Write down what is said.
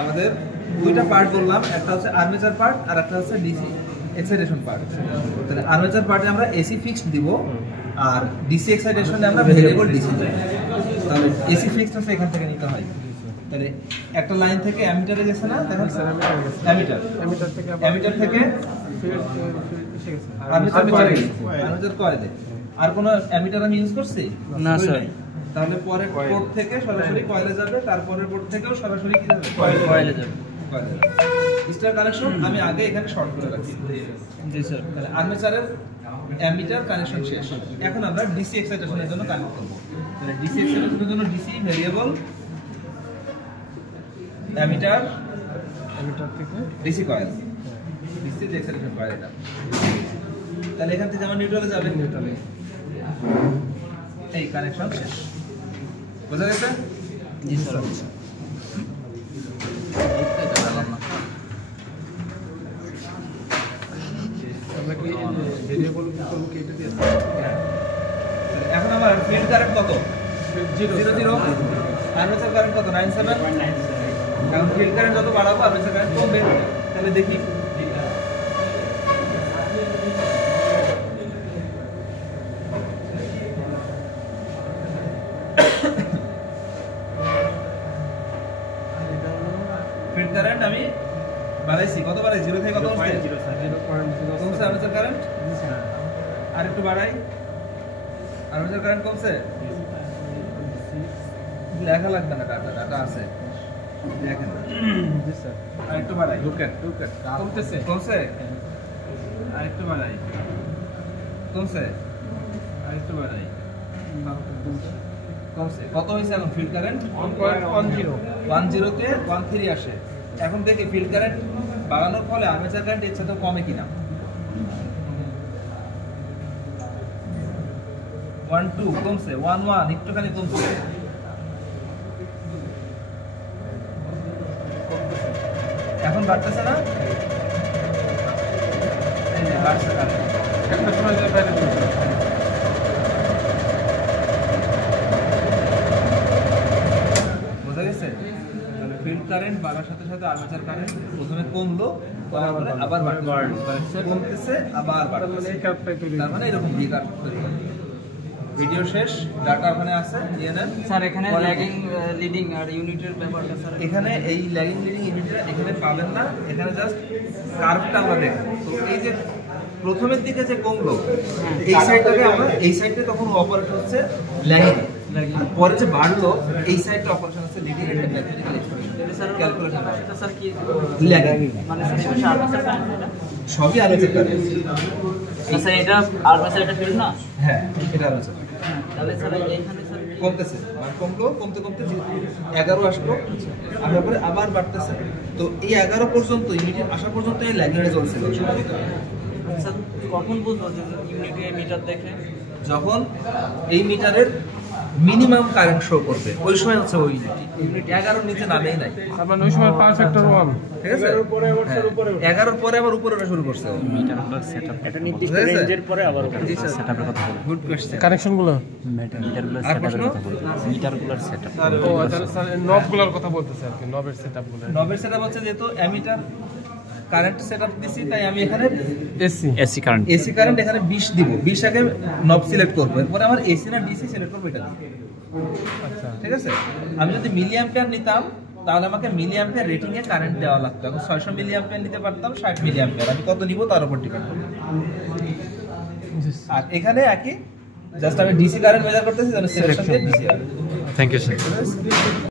আমাদের দুইটা পার্ট বললাম, একটা হচ্ছে আর্মেচার পার্ট আর একটা হচ্ছে ডিসি এক্সাইটেশন পার্ট। তাহলে আর্মেচার পার্টে আমরা এসি ফিক্সড দিব আর ডিসি এক্সাইটেশনে আমরা ভেরিয়েবল ডিসি দিব। তাহলে এসি ফিক্সড হচ্ছে এখান থেকে নিতে হয়। তাহলে একটা লাইন থেকে অ্যামিটারে গেছে না, দেখুন অ্যামিটার থেকে আর্মেচার কয়েলে। আর কোনো অ্যামিটার আমি ইউজ করছি না স্যার। তাহলে পরের পোর্ট থেকে সরাসরি কয়েলে যাবে, তারপরের পোর্ট থেকেও সরাসরি কি যাবে, কয়েলে যাবে। স্টার কানেকশন আমি আগে এখানে শর্ট করে রাখছি। জি স্যার। তাহলে আর্মেচারের অ্যামিটার কানেকশন শেষ। এখন আমরা ডিসি এক্সাইটেশনের জন্য কানেক্ট করব। তাহলে ডিসি এক্সাইটেশনের জন্য ডিসি ভেরিয়েবল অ্যামিটার থেকে DC coil, DC excitation coil এটা। তাহলে এখান থেকে আমরা নিউট্রালে যাবে, নিউট্রালে এই কানেকশন শেষ। বুঝা গেছে? জি স্যার। আমরা কি ভেরিয়েবল করব কি এটা দিয়ে? হ্যাঁ। এখন আমার ফিল্ড কারেন্ট কত? 0 আর্মেচার কারেন্ট কত? 97। কারণ ফিল্ড কারেন্ট যত বাড়াবো আর্মেচার কারেন্ট কমবে। তাহলে দেখি ফিল্ড কারেন্ট আমি বাড়াইছি, কত বাড়াই? 0 থেকে কত হচ্ছে? 0.0 কমছে আর্মেচার কারেন্ট। আর একটু বাড়াই, আর্মেচার কারেন্ট কমছে। লেখা লাগবে না, ডাটা আছে, দেখেন। জি স্যার। আর একটু বাড়াই, লুকেট কমতেছে। কমছে। আর একটু বাড়াই, কমছে। আর একটু বাড়াই, কমছে। কত হয়েছে এখন ফিল্ড কারেন্ট? 1.10 তে 1.3 আসে। এখন দেখি ফিল্ড কারেন্ট বাড়ানোর ফলে আর্মেচার কারেন্ট এর সাথে কমে কিনা। 1.2 কমছে, 1.1 একটুখানি কমছে। এখন বাড়তেছে না? এই যে বাড়ছে কারেন্ট। একটা সময় যায় বাইরে চলে যায়। বোঝা গেছে? তাহলে ফিল্ড কারেন্ট বাড়ার সাথে সাথে আর্মেচার কারেন্ট প্রথমে কমলো, তারপরে আবার বাড়তেছে, কমতেছে, আবার বাড়তেছে। তার মানে এরকম ভি কার্ভ তৈরি হবে। ভিডিও শেষ, ডাটা ওখানে আছে, নিয়ে নেন। স্যার এখানে ল্যাগিং লিডিং আর ইউনিটের ব্যাপারটা স্যার এখানে এই ল্যাগিং লিডিং ইউনিটটা এখানে পাবেন না, এখানে জাস্ট কার্ভটা আমরা দেখব। তো এই যে প্রথমের দিকে যে কমলো, এই সাইডটাকে আমরা, এই সাইডটা তখন অপারেটর হচ্ছে ল্যাগিং, আর পরে যে বাড়লো এই সাইডটা অপারেশন হচ্ছে লিডিং। এটা ম্যাথমেটিক্যাল স্যার ক্যালকুলেশন। এটা স্যার কি ল্যাগিং মানে স্যার এটা আর্মেচার কারেন্ট এটা? সবই আর্মেচার কারেন্ট। স্যার এটা আর্মেচার এটা ফিল্ড না? হ্যাঁ, এটা আর্মেচার। তাহলে স্যার এইখানে স্যার কমতেছে, মানে কমলো, কমতে কমতে 11 আসলো, আসার পরে আবার বাড়তেছে। তো এই 11 পর্যন্ত ইউনিট আসা পর্যন্ত এই ল্যাগিংটা চলছিল। স্যার কখন বুঝবো যে ইউনিটে মিটার দেখে? যখন এই মিটারের মিনিমাম কারেন্ট শো করবে ওই সময় হচ্ছে ওই ইউনিট 11 নিচে নামেই নাই। তারপর ওই সময় পাওয়ার ফ্যাক্টর 1, ঠিক আছে? 11 পরে আবার উপরে ওঠা শুরু করছে। মিটারগুলোর সেটআপ এটা নির্দিষ্ট রেঞ্জের পরে আবার সেটআপের কথা বলুন। Good question. কানেকশনগুলো। মিটারগুলোর আর সেটআপের প্রশ্ন? কথা বলুন। মিটারগুলোর সেটআপ। ও তাহলে স্যার নবগুলোর কথা বলতেছে আর কি, নবের সেটআপগুলো। নবের সেটআপ হচ্ছে যেহেতু অ্যামিটার কারেন্ট সেটআপ দিছি, তাই আমি এখানে এসি কারেন্ট এসি কারেন্ট এখানে 20 দিব। 20 আগে নব সিলেক্ট করব, এরপরে আমার এসি না ডিসি সিলেক্ট করব এটা দিয়ে। আচ্ছা। ঠিক আছে? আমি যদি মিলি অ্যাম্পিয়ার নিতাম তাহলে আমাকে মিলি অ্যাম্পিয়ার রেটিং এ কারেন্ট দেওয়া লাগতো। এখন 600 মিলি অ্যাম্পিয়ার নিতে পারতাম, 60 মিলি অ্যাম্পিয়ার। আমি কত নিব তার উপর ডিপেন্ড করবে। আর এখানে একই জাস্ট আমি ডিসি কারেন্ট মেজার করতেছি, তাহলে সিলেকশন দিয়ে ডিসি। Thank you sir.